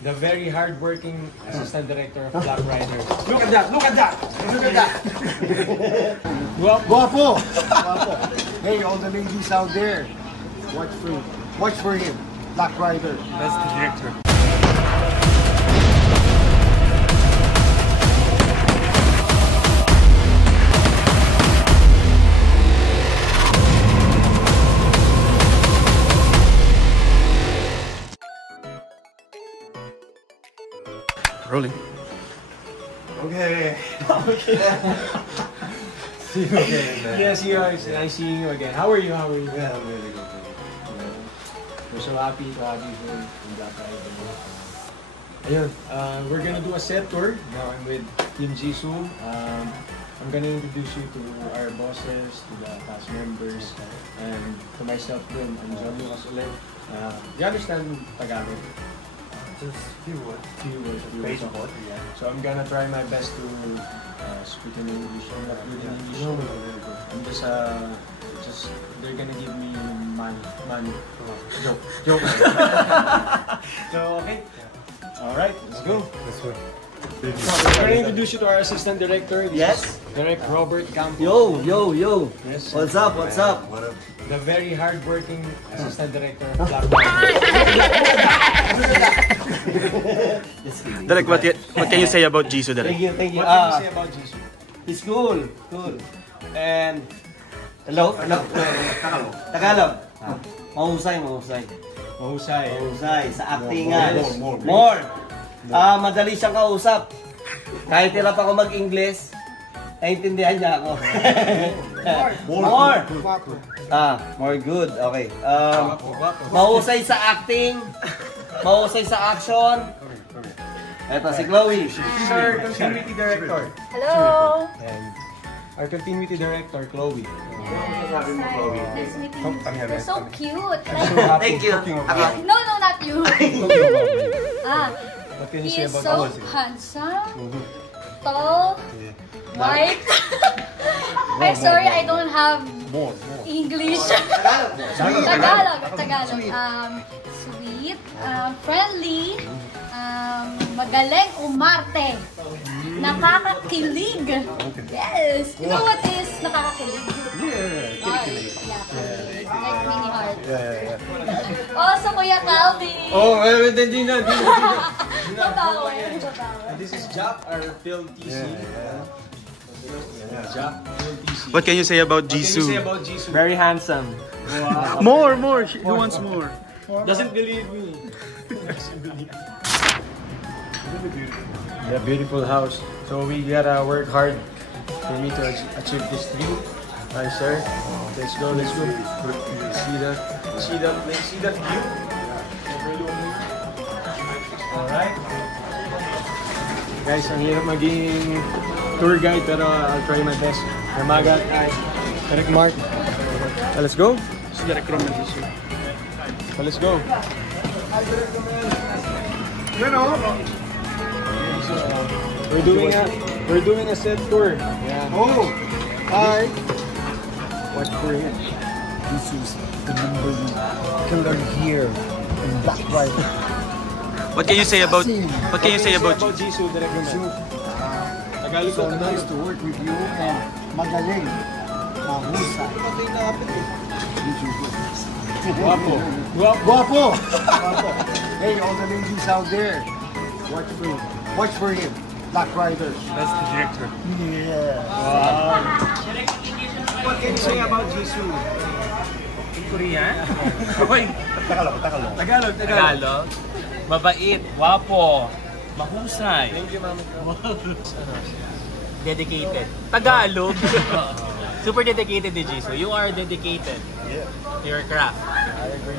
The very hardworking assistant director of Black Rider. Look at that! Look at that! Look at that! Guapo! Guapo! Hey, all the ladies out there, watch for him. Black Rider. That's the director. Rolling. Okay. See you again. Yes, nice seeing you again. How are you? Yeah, I'm really good. We're so happy to have you here in Black Rider. Ayun, we're gonna do a set tour. Now I'm with Team Jisoo. I'm gonna introduce you to our bosses, to the cast members, and to myself din. I'm John Lucas ulit. You understand Tagalog? Just few words. Basic. Yeah. So I'm gonna try my best to speak in English. I'm not good in English. No, very good. I'm just they're gonna give me money. Joke. So okay. All right, let's go. That's good. I'm gonna introduce you to our assistant director. Yes. Director Robert Campos. Yo. Yes. What's up? What up? The very hardworking assistant director of Black Rider. Direk, what can you say about Jisoo, Direk? Thank you. What can you say about Jisoo? He's cool. And hello. Tagalog. Mahusay. Mahusay. Sa actingan. More. Madali siyang kausap. Kahit hirap ako mag-English, naiintindihan niya ako. More. More good. Okay. Mahusay sa acting. Mahusay sa action. Eto si Chloe. She's our continuity director. Hello! And our continuity director, Chloe. Nice to meet you. You're so cute. Thank you. No, not you. What can you He say is about so handsome, tall, white. I'm sorry, I don't have English. Tagalog. Sweet, friendly, magaling umarte, nakakakilig. Yes. You know what is nakakakilig? Kilig. Like mini heart. Also, Kuya Calvin. Oh, hindi na. Babawi. This is Jack, our film TC. Jack, film TC. What can you say about What can you say Jisoo? about Jisoo? Very handsome. Wow. More. He wants more. Doesn't believe me. Yeah, beautiful house. So we gotta work hard for me to achieve this dream. Nice, sir. Let's go. See that view. Alright. Guys, ang hirap maging tour guide pero I'll try my best. Ramagat, Eric Mark. So let's go. Si Direk Roman Jisoo. So let's go. We're doing a set tour. Yeah. Oh! Hi! Watch for him. This is the number one killer here in Black Rider. What can you say about Jisoo? Jisoo, Direk Roman? Tagalog So nice to work with you and magaling. Mahusay. Guapo! Hey, all the ladies out there, watch for him. Black Rider. That's the director. Yeah. What can you say about Jisoo? Korean? Tagalog. Mabait, wapo, mahusay. Thank you, Mama. Dedicated. Tagalog. Super dedicated ni Jisoo. You are dedicated to your craft. I agree.